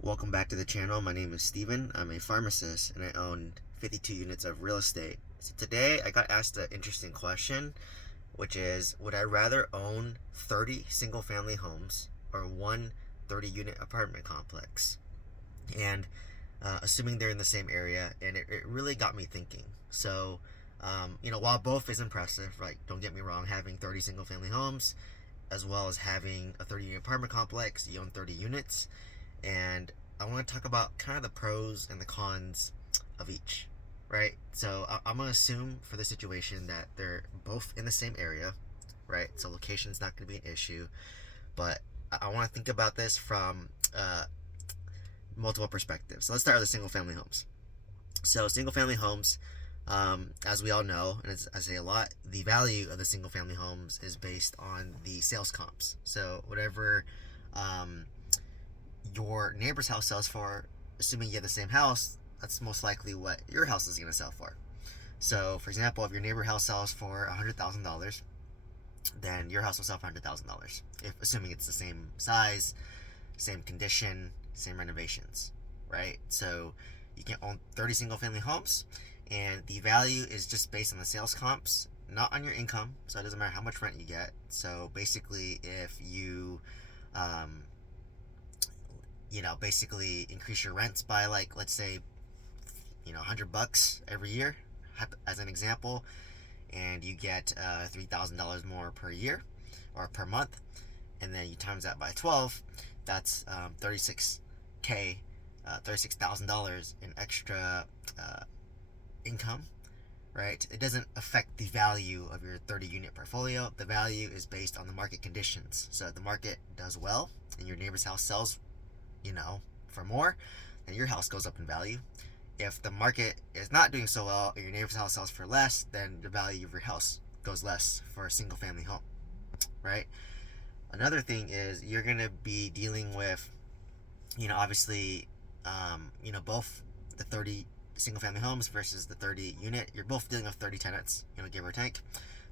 Welcome back to the channel. My name is Steven. I'm a pharmacist and I own 52 units of real estate. So today I got asked an interesting question, which is, would I rather own 30 single family homes or one 30-unit apartment complex? And assuming they're in the same area, and it really got me thinking. So, while both is impressive, right? Don't get me wrong, having 30 single family homes as well as having a 30-unit apartment complex, you own 30 units, and I want to talk about kind of the pros and the cons of each, right? So I'm going to assume for the situation that they're both in the same area, right? So location's not going to be an issue, but I want to think about this from multiple perspectives. So let's start with the single family homes. So single family homes, as we all know, and as I say a lot, the value of the single family homes is based on the sales comps. So whatever your neighbor's house sells for, assuming you have the same house, that's most likely what your house is going to sell for. So, for example, if your neighbor house sells for $100,000, then your house will sell for $100,000. If assuming it's the same size, same condition, same renovations, right? So you can own 30 single-family homes, and the value is just based on the sales comps, not on your income. So it doesn't matter how much rent you get. So basically, if you basically increase your rents by, like, let's say, $100 every year, as an example, and you get $3,000 more per year or per month, and then you times that by 12, that's 36K, $36,000 in extra income, right? It doesn't affect the value of your 30-unit portfolio. The value is based on the market conditions. So if the market does well and your neighbor's house sells for more, then your house goes up in value. If the market is not doing so well and your neighbor's house sells for less, then the value of your house goes less for a single family home, right? Another thing is you're going to be dealing with, obviously, both the 30 single family homes versus the 30 unit, you're both dealing with 30 tenants, give or take.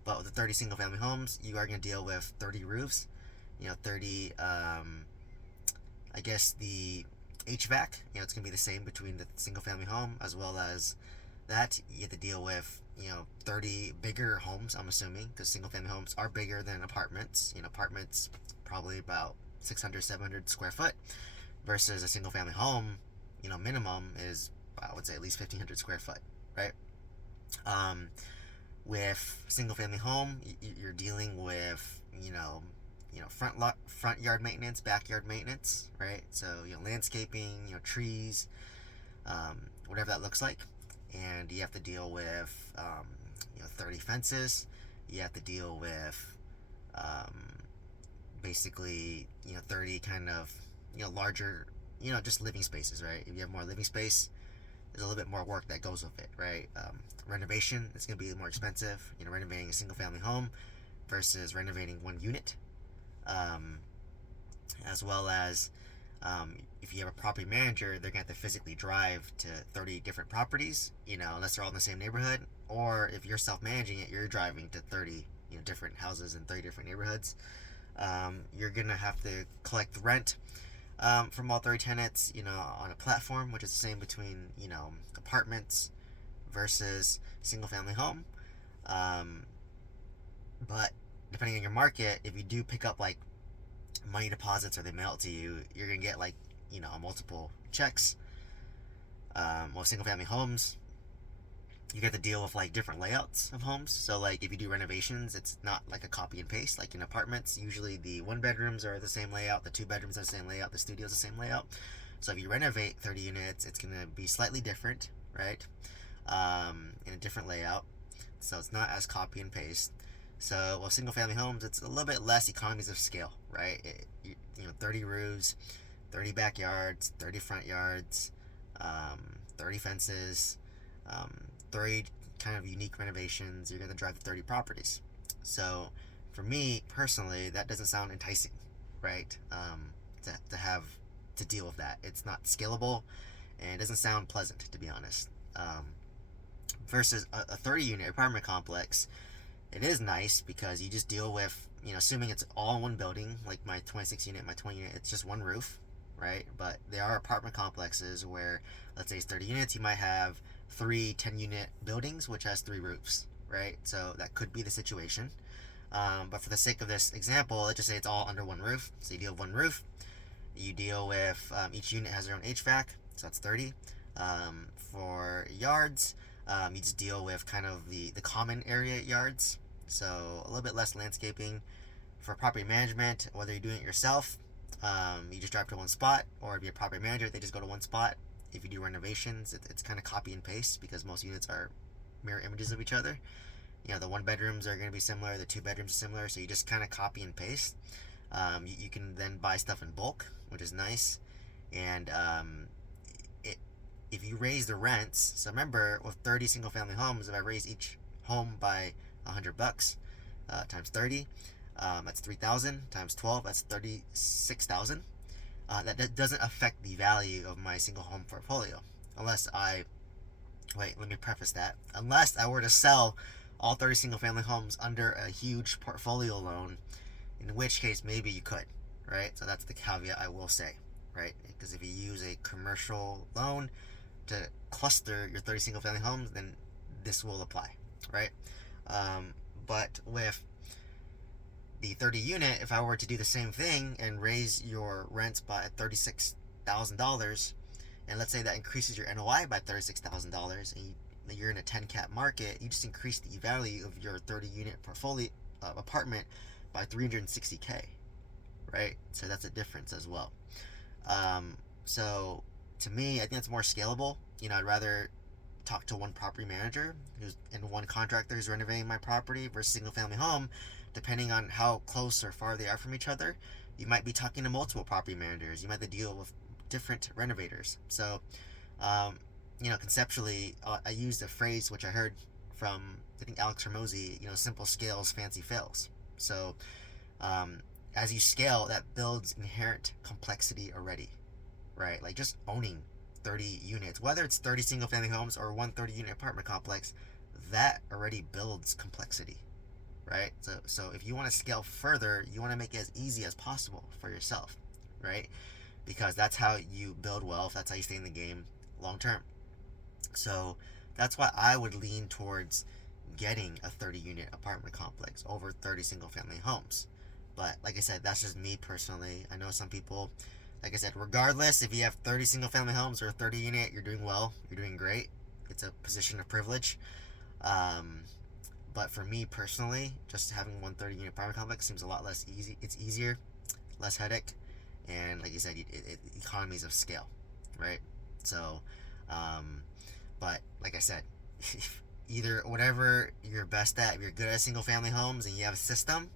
But with the 30 single family homes, you are going to deal with 30 roofs, 30, I guess the HVAC, it's going to be the same between the single family home as well as that. You have to deal with, 30 bigger homes, I'm assuming, because single family homes are bigger than apartments. Apartments probably about 600, 700 square foot versus a single family home, minimum is, I would say, at least 1,500 square foot, right? With single family home, you're dealing with, front yard maintenance, backyard maintenance, right? So landscaping, trees, whatever that looks like, and you have to deal with 30 fences. You have to deal with basically 30 kind of larger just living spaces, right? If you have more living space, there's a little bit more work that goes with it, right? Renovation is going to be more expensive. Renovating a single family home versus renovating one unit. As well as if you have a property manager, they're going to have to physically drive to 30 different properties, unless they're all in the same neighborhood. Or if you're self-managing it, you're driving to 30 different houses in 30 different neighborhoods. You're going to have to collect rent from all 30 tenants, on a platform, which is the same between, apartments versus single family home. But depending on your market, if you do pick up like money deposits or they mail it to you, you're gonna get like multiple checks. With single family homes, you get to deal with like different layouts of homes. So like if you do renovations, it's not like a copy and paste. Like in apartments, usually the one bedrooms are the same layout, the two bedrooms are the same layout, the studio is the same layout. So if you renovate 30 units, it's gonna be slightly different, right? In a different layout. So it's not as copy and paste. So with single family homes, it's a little bit less economies of scale, right? 30 roofs, 30 backyards, 30 front yards, 30 fences, 30 kind of unique renovations. You're going to drive to 30 properties. So for me personally, that doesn't sound enticing, right? To have to deal with that. It's not scalable and it doesn't sound pleasant, to be honest. Versus a 30 unit apartment complex, it is nice because you just deal with, assuming it's all in one building, like my 26 unit, my 20 unit, it's just one roof, right? But there are apartment complexes where, let's say it's 30 units, you might have three 10-unit buildings, which has three roofs, right? So that could be the situation. But for the sake of this example, let's just say it's all under one roof. So you deal with one roof. You deal with each unit has their own HVAC, so that's 30. For yards, you just deal with kind of the common area yards, so a little bit less landscaping. For property management, whether you're doing it yourself, you just drive to one spot, or if you're a property manager, they just go to one spot. If you do renovations, it's kind of copy and paste because most units are mirror images of each other. The one bedrooms are going to be similar, the two bedrooms are similar, so you just kind of copy and paste. You can then buy stuff in bulk, which is nice. And if you raise the rents, so remember with 30 single family homes, if I raise each home by $100 times 30, that's 3,000 times 12, that's 36,000. That doesn't affect the value of my single home portfolio unless let me preface that. Unless I were to sell all 30 single family homes under a huge portfolio loan, in which case maybe you could, right? So that's the caveat I will say, right? Because if you use a commercial loan to cluster your 30 single family homes, then this will apply, right? But with the 30 unit, if I were to do the same thing and raise your rents by $36,000, and let's say that increases your NOI by $36,000, and you're in a 10 cap market, you just increase the value of your 30 unit portfolio apartment by $360K, right? So that's a difference as well. So to me, I think it's more scalable. I'd rather talk to one property manager and one contractor who's renovating my property versus single family home. Depending on how close or far they are from each other, you might be talking to multiple property managers. You might have to deal with different renovators. So, conceptually, I used a phrase which I heard from, I think, Alex Hormozy, simple scales, fancy fails. So, as you scale, that builds inherent complexity already, right? Like just owning 30 units, whether it's 30 single family homes or one 30-unit apartment complex, that already builds complexity, right? So if you want to scale further, you want to make it as easy as possible for yourself, right? Because that's how you build wealth. That's how you stay in the game long term. So that's why I would lean towards getting a 30-unit apartment complex over 30 single family homes. But like I said, that's just me personally. I know some people, like I said, regardless if you have 30 single family homes or a 30 unit, you're doing well, you're doing great. It's a position of privilege. But for me personally, just having one 30-unit apartment complex seems a lot less easy. It's easier, less headache, and like you said, economies of scale, right? So, but like I said, either whatever you're best at, if you're good at single family homes and you have a system,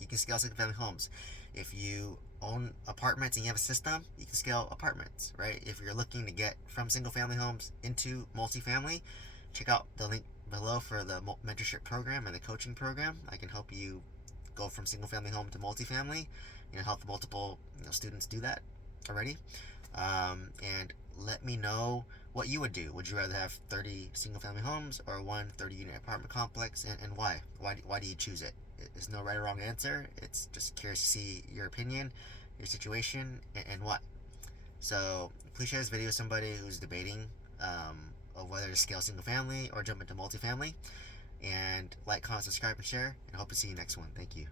you can scale single family homes. If you own apartments and you have a system, you can scale apartments, right? If you're looking to get from single family homes into multifamily, check out the link below for the mentorship program and the coaching program. I can help you go from single family home to multifamily, help multiple students do that already. And let me know what you would do. Would you rather have 30 single family homes or one 30-unit apartment complex, and why? Why do you choose it? There's no right or wrong answer. It's just curious to see your opinion, your situation, and why. So please share this video with somebody who's debating of whether to scale single family or jump into multifamily. And like, comment, subscribe, and share. And I hope to see you next one. Thank you.